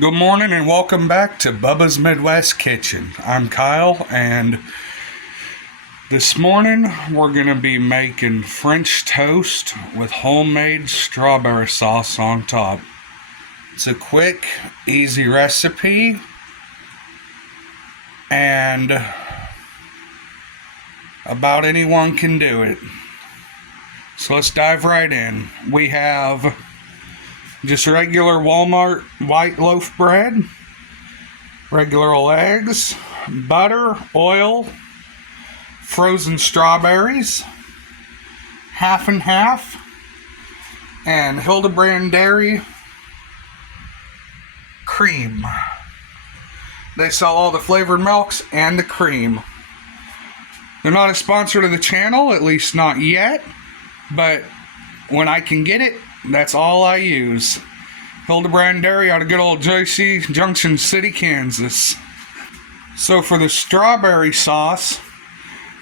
Good morning and welcome back to Bubba's Midwest Kitchen. I'm Kyle, and this morning we're going to be making French toast with homemade strawberry sauce on top. It's a quick, easy recipe, and about anyone can do it. So let's dive right in. We have just regular Walmart white loaf bread, regular old eggs, butter, oil, frozen strawberries, half and half, and Hildebrand Dairy cream. They sell all the flavored milks and the cream. They're not a sponsor to the channel, at least not yet, but when I can get it, that's all I use. Hildebrand Dairy out of good old J.C. Junction City, Kansas. So for the strawberry sauce,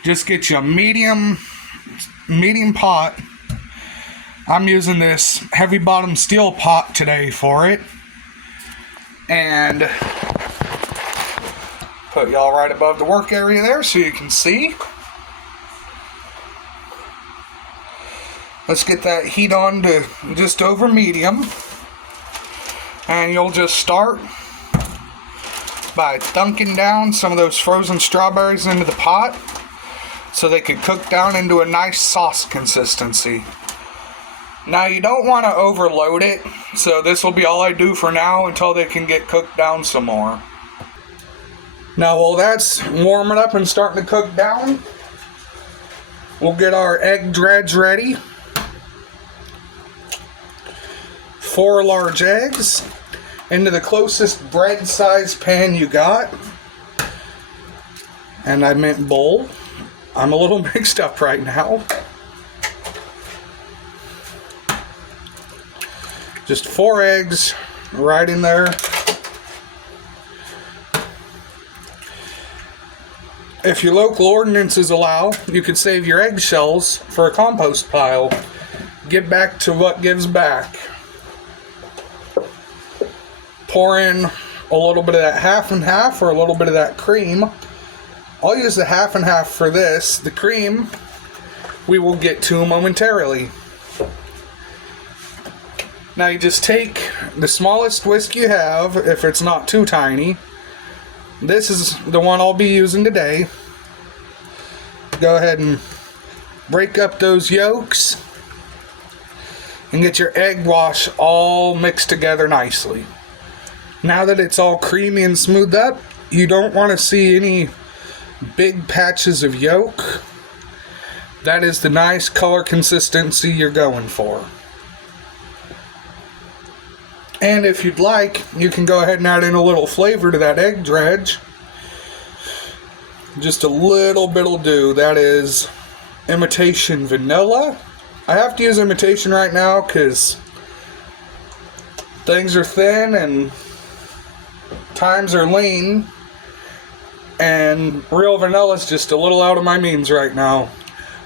just get you a medium pot. I'm using this heavy bottom steel pot today for it. And put y'all right above the work area there so you can see. Let's get that heat on to just over medium. And you'll just start by dunking down some of those frozen strawberries into the pot so they could cook down into a nice sauce consistency. Now you don't want to overload it, so this will be all I do for now until they can get cooked down some more. Now while that's warming up and starting to cook down, we'll get our egg dredge ready. 4 large eggs into the closest bread size pan you got. And I meant bowl. I'm a little mixed up right now. Just 4 eggs right in there. If your local ordinances allow, you could save your eggshells for a compost pile. Get back to what gives back. Pour in a little bit of that half and half or a little bit of that cream. I'll use the half and half for this. The cream we will get to momentarily. Now you just take the smallest whisk you have, if it's not too tiny. This is the one I'll be using today. Go ahead and break up those yolks and get your egg wash all mixed together nicely. Now that it's all creamy and smoothed up, you don't want to see any big patches of yolk. That is the nice color consistency you're going for. And if you'd like, you can go ahead and add in a little flavor to that egg dredge. Just a little bit will do. That is imitation vanilla. I have to use imitation right now because things are thin and times are lean, and real vanilla is just a little out of my means right now.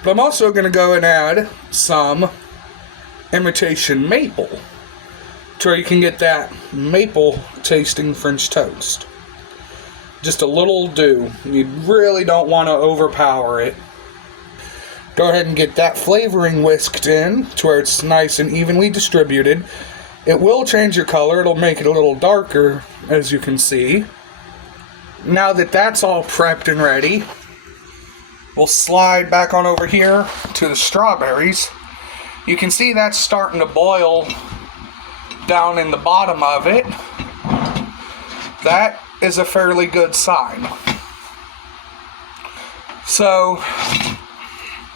But I'm also going to go and add some imitation maple to where you can get that maple tasting French toast. Just a little do. You really don't want to overpower it. Go ahead and get that flavoring whisked in to where it's nice and evenly distributed. It will change your color. It'll make it a little darker, as you can see. Now that that's all prepped and ready, we'll slide back on over here to the strawberries. You can see that's starting to boil down in the bottom of it. That is a fairly good sign. So,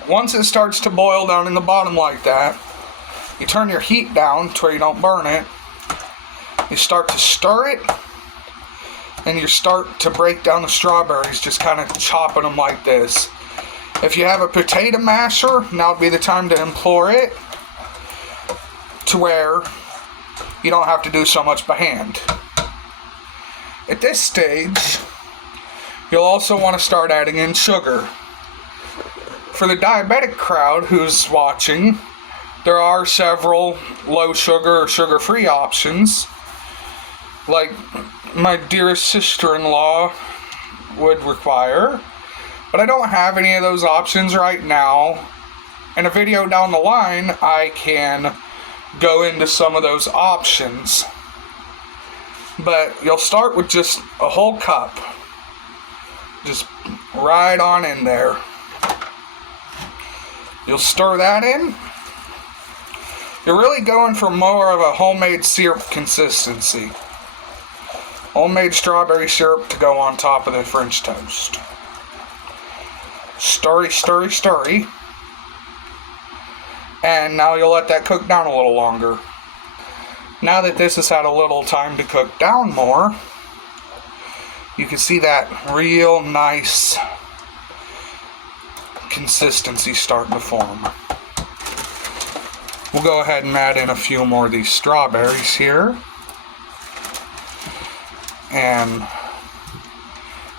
once it starts to boil down in the bottom like that, you turn your heat down to where you don't burn it. You start to stir it, and you start to break down the strawberries, just kind of chopping them like this. If you have a potato masher, now would be the time to employ it to where you don't have to do so much by hand. At this stage, you'll also want to start adding in sugar. For the diabetic crowd who's watching, there are several low sugar or sugar-free options. like my dearest sister-in-law would require. But I don't have any of those options right now. In a video down the line, I can go into some of those options. But you'll start with just a whole cup. Just right on in there. You'll stir that in. You're really going for more of a homemade syrup consistency. Homemade strawberry syrup to go on top of the French toast. Stirry, stirry, stirry. And now you'll let that cook down a little longer. Now that this has had a little time to cook down more, you can see that real nice consistency starting to form. We'll go ahead and add in a few more of these strawberries here. And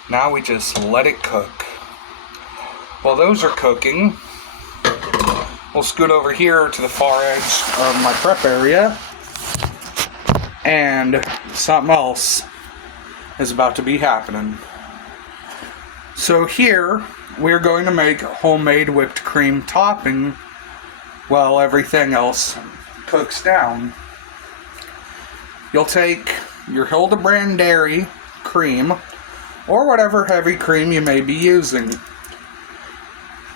now we just let it cook. While those are cooking, we'll scoot over here to the far edge of my prep area. And something else is about to be happening. So here, we're going to make homemade whipped cream topping while everything else cooks down. You'll take your Hildebrand Dairy cream, or whatever heavy cream you may be using.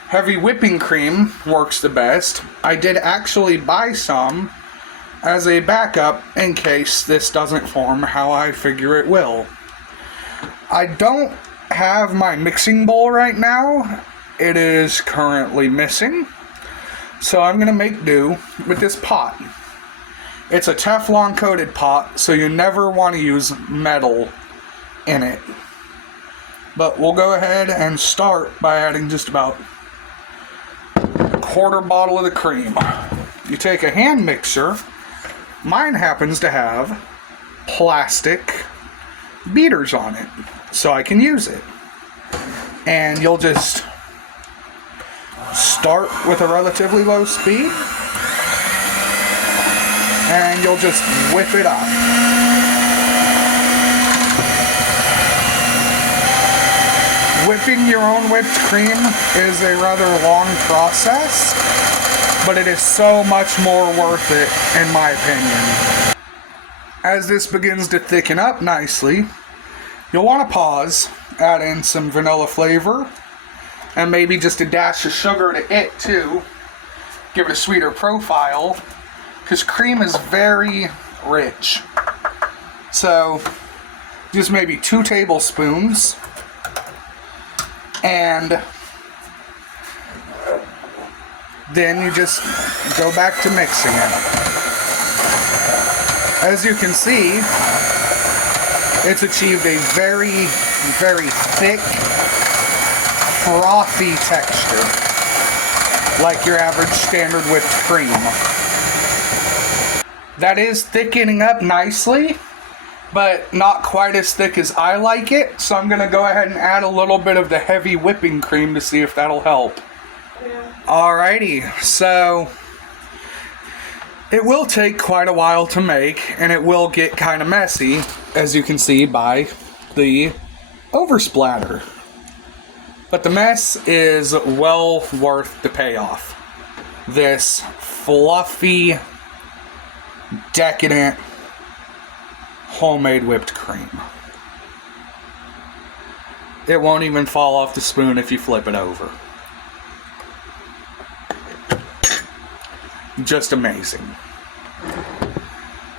Heavy whipping cream works the best. I did actually buy some as a backup in case this doesn't form how I figure it will. I don't have my mixing bowl right now. It is currently missing. So I'm going to make do with this pot. It's a Teflon coated pot, so you never want to use metal in it. But we'll go ahead and start by adding just about a quarter bottle of the cream. You take a hand mixer. Mine happens to have plastic beaters on it, so I can use it. And you'll just start with a relatively low speed, and you'll just whip it up. Whipping your own whipped cream is a rather long process, but it is so much more worth it, in my opinion. As this begins to thicken up nicely, you'll want to pause, add in some vanilla flavor, and maybe just a dash of sugar to it too. Give it a sweeter profile, because cream is very rich. So, just maybe 2 tablespoons, and then you just go back to mixing it. As you can see, it's achieved a very, very thick, frothy texture, like your average standard whipped cream. That is thickening up nicely, but not quite as thick as I like it, so I'm going to go ahead and add a little bit of the heavy whipping cream to see if that'll help. Alrighty, so it will take quite a while to make, and it will get kind of messy, as you can see by the oversplatter. But the mess is well worth the payoff. This fluffy, decadent, homemade whipped cream. It won't even fall off the spoon if you flip it over. Just amazing.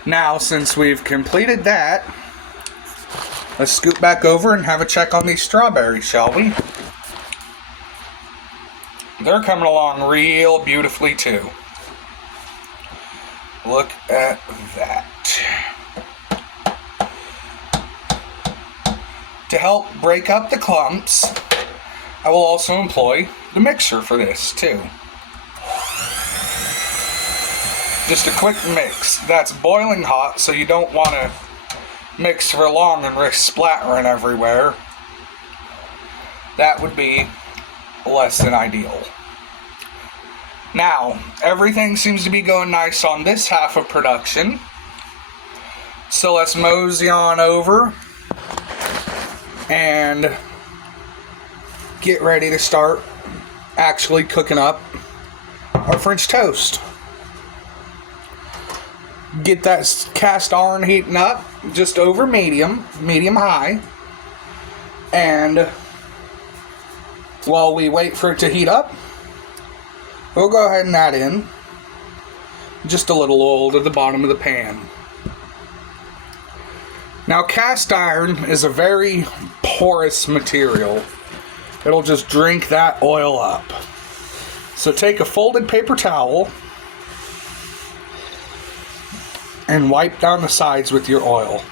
Now, since we've completed that, let's scoot back over and have a check on these strawberries, shall we? They're coming along real beautifully too. Look at that. To help break up the clumps, I will also employ the mixer for this too. Just a quick mix. That's boiling hot, so you don't want to mix for long and risk splattering everywhere. That would be less than ideal. Now, everything seems to be going nice on this half of production. So let's mosey on over and get ready to start actually cooking up our French toast. Get that cast iron heating up just over medium high, and while we wait for it to heat up, we'll go ahead and add in just a little oil to the bottom of the pan. Now, cast iron is a very porous material. It'll just drink that oil up. So take a folded paper towel and wipe down the sides with your oil.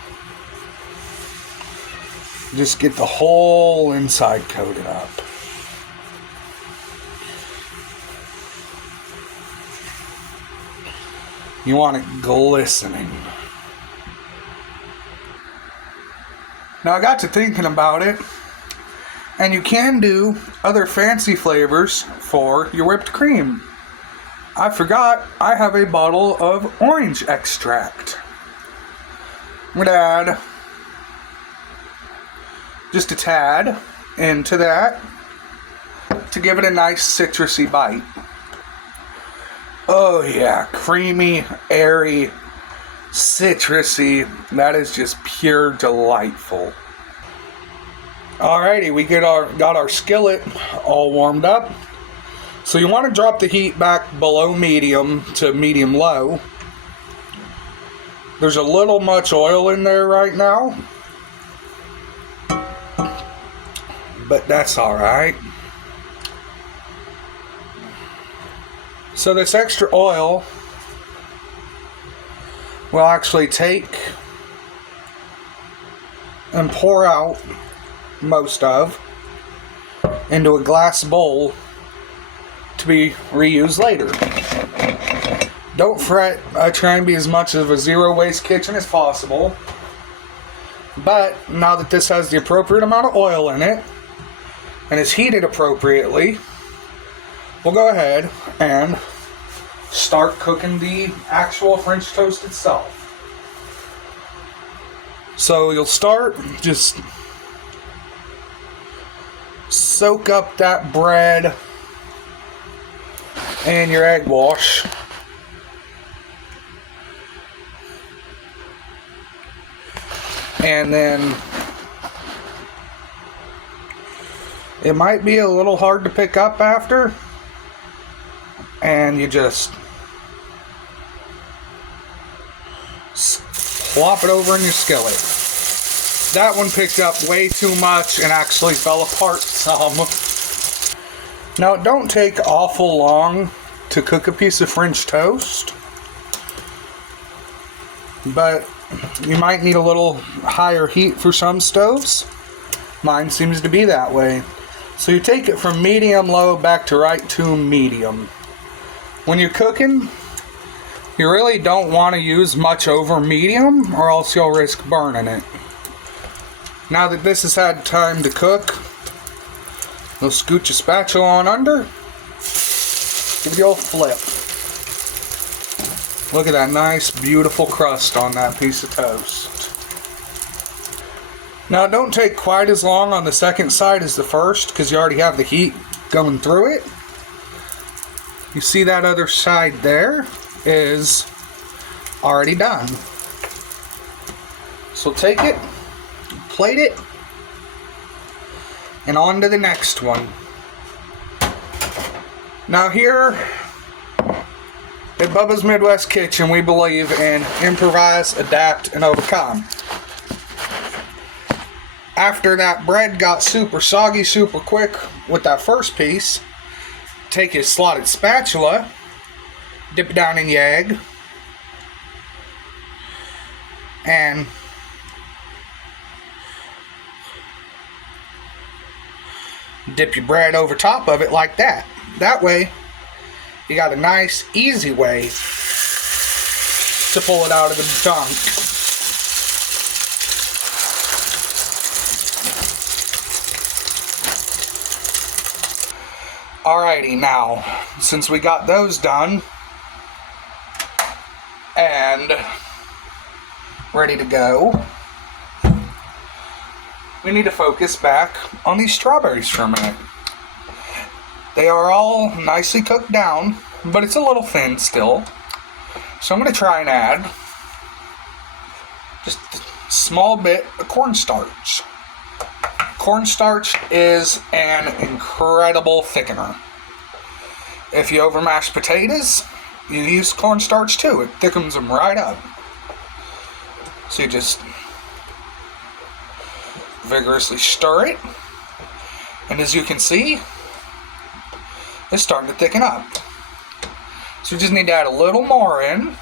Just get the whole inside coated up. You want it glistening. Now I got to thinking about it, and you can do other fancy flavors for your whipped cream. I forgot I have a bottle of orange extract. I'm going to add just a tad into that to give it a nice citrusy bite. Oh yeah, creamy, airy, citrusy. That is just pure delightful. Alrighty, we got our skillet all warmed up. So you want to drop the heat back below medium to medium low. There's a little much oil in there right now, but that's alright. So this extra oil we'll actually take and pour out most of into a glass bowl to be reused later. Don't fret, I try and be as much of a zero waste kitchen as possible, but now that this has the appropriate amount of oil in it and is heated appropriately, we'll go ahead and start cooking the actual French toast itself. So you'll start, just soak up that bread and your egg wash. And then it might be a little hard to pick up after, and you just plop it over in your skillet. That one picked up way too much and actually fell apart some. Now, it don't take awful long to cook a piece of French toast, but you might need a little higher heat for some stoves. Mine seems to be that way. So you take it from medium low back to right to medium. When you're cooking, you really don't want to use much over medium, or else you'll risk burning it. Now that this has had time to cook, you'll scoot your spatula on under, give it the old flip. Look at that nice, beautiful crust on that piece of toast. Now, don't take quite as long on the second side as the first, because you already have the heat going through it. You see that other side there is already done. So take it, plate it, and on to the next one. Now here at Bubba's Midwest Kitchen, we believe in improvise, adapt, and overcome. After that bread got super soggy super quick with that first piece, take your slotted spatula, dip it down in your egg, and dip your bread over top of it like that. That way, you got a nice, easy way to pull it out of the junk. Alrighty, now, since we got those done, and we're ready to go, we need to focus back on these strawberries for a minute. They are all nicely cooked down, but it's a little thin still. So I'm going to try and add just a small bit of cornstarch. Cornstarch is an incredible thickener. If you over mash potatoes, you use cornstarch too. It thickens them right up. So you just vigorously stir it. And as you can see, it's starting to thicken up. So we just need to add a little more in.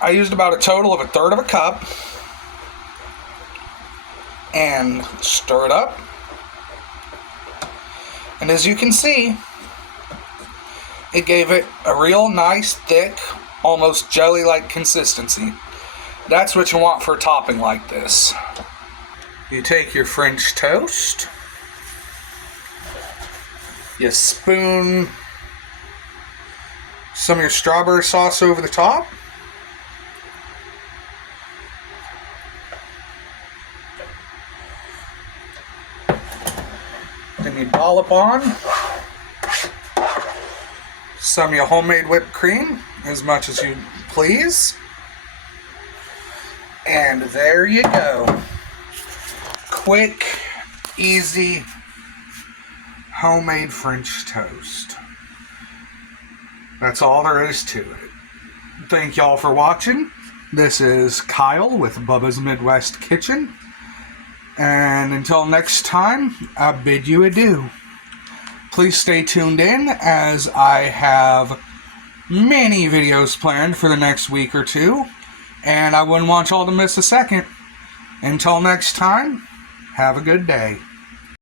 I used about a total of 1/3 cup. And stir it up. And as you can see, it gave it a real nice, thick, almost jelly-like consistency. That's what you want for a topping like this. You take your French toast. You spoon some of your strawberry sauce over the top. Then you dollop on some of your homemade whipped cream, as much as you please. And there you go. Quick, easy, homemade French toast. That's all there is to it. Thank y'all for watching. This is Kyle with Bubba's Midwest Kitchen. And until next time, I bid you adieu. Please stay tuned in, as I have many videos planned for the next week or two, and I wouldn't want y'all to miss a second. Until next time, have a good day.